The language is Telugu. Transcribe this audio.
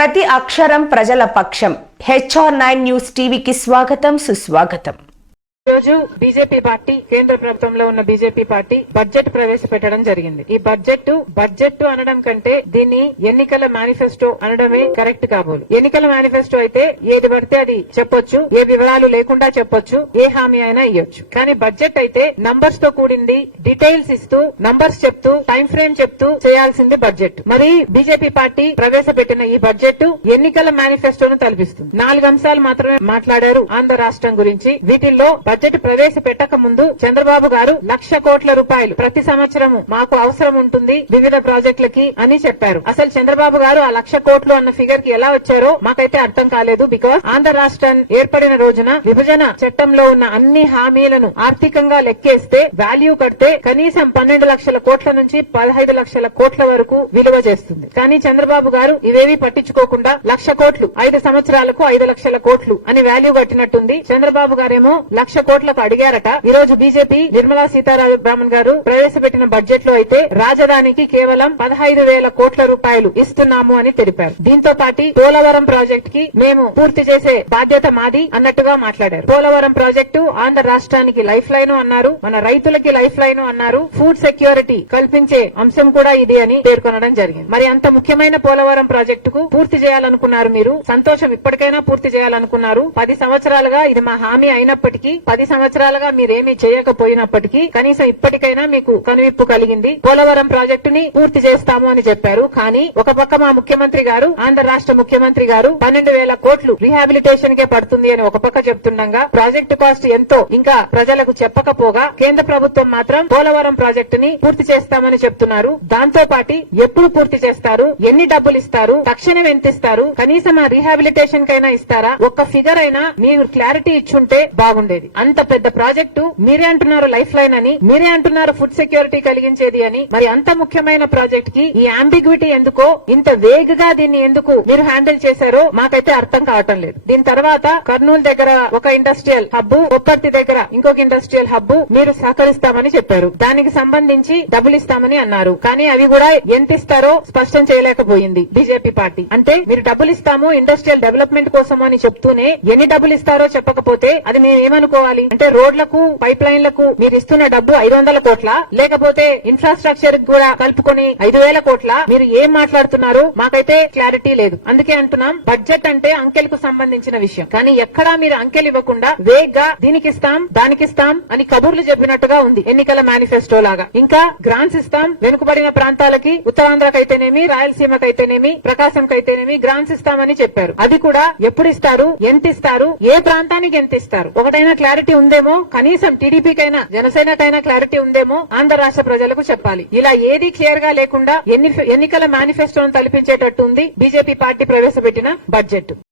ప్రతి అక్షరం ప్రజల పక్షం. HR9 న్యూస్ టీవీకి స్వాగతం, సుస్వాగతం. రోజు బీజేపీ పార్టీ కేంద్ర ప్రభుత్వంలో ఉన్న బీజేపీ పార్టీ బడ్జెట్ ప్రవేశపెట్టడం జరిగింది. ఈ బడ్జెట్ అనడం కంటే దీన్ని ఎన్నికల మేనిఫెస్టో అనడమే కరెక్ట్ కాబోలు. ఎన్నికల మేనిఫెస్టో అయితే ఏది పడితే అది చెప్పొచ్చు, ఏ వివరాలు లేకుండా చెప్పొచ్చు, ఏ హామీ అయినా ఇవ్వచ్చు. కానీ బడ్జెట్ అయితే నంబర్స్ తో కూడింది, డీటెయిల్స్ ఇస్తూ నంబర్స్ చెప్తూ టైం ఫ్రేమ్ చెప్తూ చేయాల్సింది బడ్జెట్. మరి బీజేపీ పార్టీ ప్రవేశపెట్టిన ఈ బడ్జెట్ ఎన్నికల మేనిఫెస్టోను తలపిస్తుంది. 4 అంశాలు మాత్రమే మాట్లాడారు ఆంధ్ర రాష్ట్రం గురించి. వీటిల్లో బడ్జెట్ ప్రవేశపెట్టక ముందు చంద్రబాబు గారు 1,00,000 కోట్ల రూపాయలు ప్రతి సంవత్సరము మాకు అవసరం ఉంటుంది వివిధ ప్రాజెక్టులకి అని చెప్పారు. అసలు చంద్రబాబు గారు ఆ 1,00,000 కోట్లు అన్న ఫిగర్ కి ఎలా వచ్చారో మాకైతే అర్థం కాలేదు. బికాస్ ఆంధ్ర రాష్ట్రం ఏర్పడిన రోజున విభజన చట్టంలో ఉన్న అన్ని హామీలను ఆర్థికంగా లెక్కేస్తే వాల్యూ కడితే కనీసం 12 లక్షల కోట్ల నుంచి 15 లక్షల కోట్ల వరకు విలువ చేస్తుంది. కానీ చంద్రబాబు గారు ఇవేవి పట్టించుకోకుండా 1,00,000 కోట్లు 5 సంవత్సరాలకు 5 లక్షల కోట్లు అని వాల్యూ కట్టినట్టుంది. చంద్రబాబు గారేమో 1,00,000 కోట్లకు అడిగారట. ఈ రోజు బీజేపీ నిర్మలా సీతారామన్ గారు ప్రవేశపెట్టిన బడ్జెట్ లో అయితే రాజధానికి కేవలం 15,000 కోట్ల రూపాయలు ఇస్తున్నాము అని తెలిపారు. దీంతో పాటు పోలవరం ప్రాజెక్ట్ కి మేము పూర్తి చేసే బాధ్యత మాది అన్నట్టుగా మాట్లాడారు. పోలవరం ప్రాజెక్టు ఆంధ్ర రాష్ట్రానికి లైఫ్ లైన్ అన్నారు, మన రైతులకి లైఫ్ లైన్ అన్నారు, ఫుడ్ సెక్యూరిటీ కల్పించే అంశం కూడా ఇది అని పేర్కొనడం జరిగింది. మరి అంత ముఖ్యమైన పోలవరం ప్రాజెక్టుకు పూర్తి చేయాలనుకున్నారు మీరు, సంతోషం, ఇప్పటికైనా పూర్తి చేయాలనుకున్నారు. 10 సంవత్సరాలుగా ఇది మా హామీ అయినప్పటికీ, 10 సంవత్సరాలుగా మీరేమీ చేయకపోయినప్పటికీ కనీసం ఇప్పటికైనా మీకు కనువిప్పు కలిగింది. పోలవరం ప్రాజెక్టుని పూర్తి చేస్తాము అని చెప్పారు. కానీ ఒక పక్క మా ముఖ్యమంత్రి గారు, ఆంధ్ర రాష్ట్ర ముఖ్యమంత్రి గారు 12,000 కోట్లు రీహాబిలిటేషన్ కే పడుతుంది అని ఒక పక్క చెప్తుండగా ప్రాజెక్టు కాస్ట్ ఎంతో ఇంకా ప్రజలకు చెప్పకపోగా కేంద్ర ప్రభుత్వం మాత్రం పోలవరం ప్రాజెక్టుని పూర్తి చేస్తామని చెప్తున్నారు. దాంతో పాటు ఎప్పుడు పూర్తి చేస్తారు, ఎన్ని డబ్బులు ఇస్తారు, తక్షణం ఎంత ఇస్తారు, కనీసం ఆ రీహాబిలిటేషన్ కైనా ఇస్తారా, ఒక్క ఫిగర్ అయినా మీరు క్లారిటీ ఇచ్చుంటే బాగుండేది. అంత పెద్ద ప్రాజెక్టు మీరే అంటున్నారు లైఫ్ లైన్ అని, మీరే అంటున్నారు ఫుడ్ సెక్యూరిటీ కలిగించేది అని. మరి అంత ముఖ్యమైన ప్రాజెక్ట్ కి ఈ అంబిగ్విటీ ఎందుకో, ఇంత వేగ్ గా దీన్ని ఎందుకు మీరు హ్యాండిల్ చేశారో మాకైతే అర్థం కావటం లేదు. దీని తర్వాత కర్నూలు దగ్గర ఒక ఇండస్ట్రియల్ హబ్, కొప్పర్తి దగ్గర ఇంకొక ఇండస్ట్రియల్ హబ్ మీరు సహకరిస్తామని చెప్పారు. దానికి సంబంధించి డబ్బులు ఇస్తామని అన్నారు. కానీ అవి కూడా ఎంత ఇస్తారో స్పష్టం చేయలేకపోయింది బీజేపీ పార్టీ. అంటే మీరు డబ్బులు ఇస్తాము ఇండస్ట్రియల్ డెవలప్మెంట్ కోసం అని చెప్తూనే ఎన్ని డబ్బులు ఇస్తారో చెప్పకపోతే అది మేము ఏమనుకోవాలి? అంటే రోడ్లకు, పైప్ లైన్లకు మీరు ఇస్తున్న డబ్బు 500 కోట్ల, లేకపోతే ఇన్ఫ్రాస్ట్రక్చర్ కూడా కలుపుకొని 5,000 కోట్ల? మీరు ఏం మాట్లాడుతున్నారు మాకైతే క్లారిటీ లేదు. అందుకే అంటున్నాం బడ్జెట్ అంటే అంకెలకు సంబంధించిన విషయం. కానీ ఎక్కడా మీరు అంకెలు ఇవ్వకుండా వేగ్ గా దీనికిస్తాం దానికిస్తాం అని కబుర్లు చెప్పినట్టుగా ఉంది ఎన్నికల మేనిఫెస్టో లాగా. ఇంకా గ్రాంట్స్ ఇస్తాం వెనుకబడిన ప్రాంతాలకి, ఉత్తరాంధ్రకైతేనేమి, రాయలసీమకైతేనేమి, ప్రకాశంకైతేనేమి గ్రాంట్స్ ఇస్తామని చెప్పారు. అది కూడా ఎప్పుడు ఇస్తారు, ఎంత ఇస్తారు, ఏ ప్రాంతానికి ఎంత ఇస్తారు, ఒకటైనా క్లారిటీ ఉందేమో, కనీసం టీడీపీకైనా జనసేనకైనా క్లారిటీ ఉందేమో ఆంధ్ర రాష్ట్ర ప్రజలకు చెప్పాలి. ఇలా ఏది క్లియర్ గా లేకుండా ఎన్నికల మేనిఫెస్టోను తలపించేటట్టు ఉంది బీజేపీ పార్టీ ప్రవేశపెట్టిన బడ్జెట్.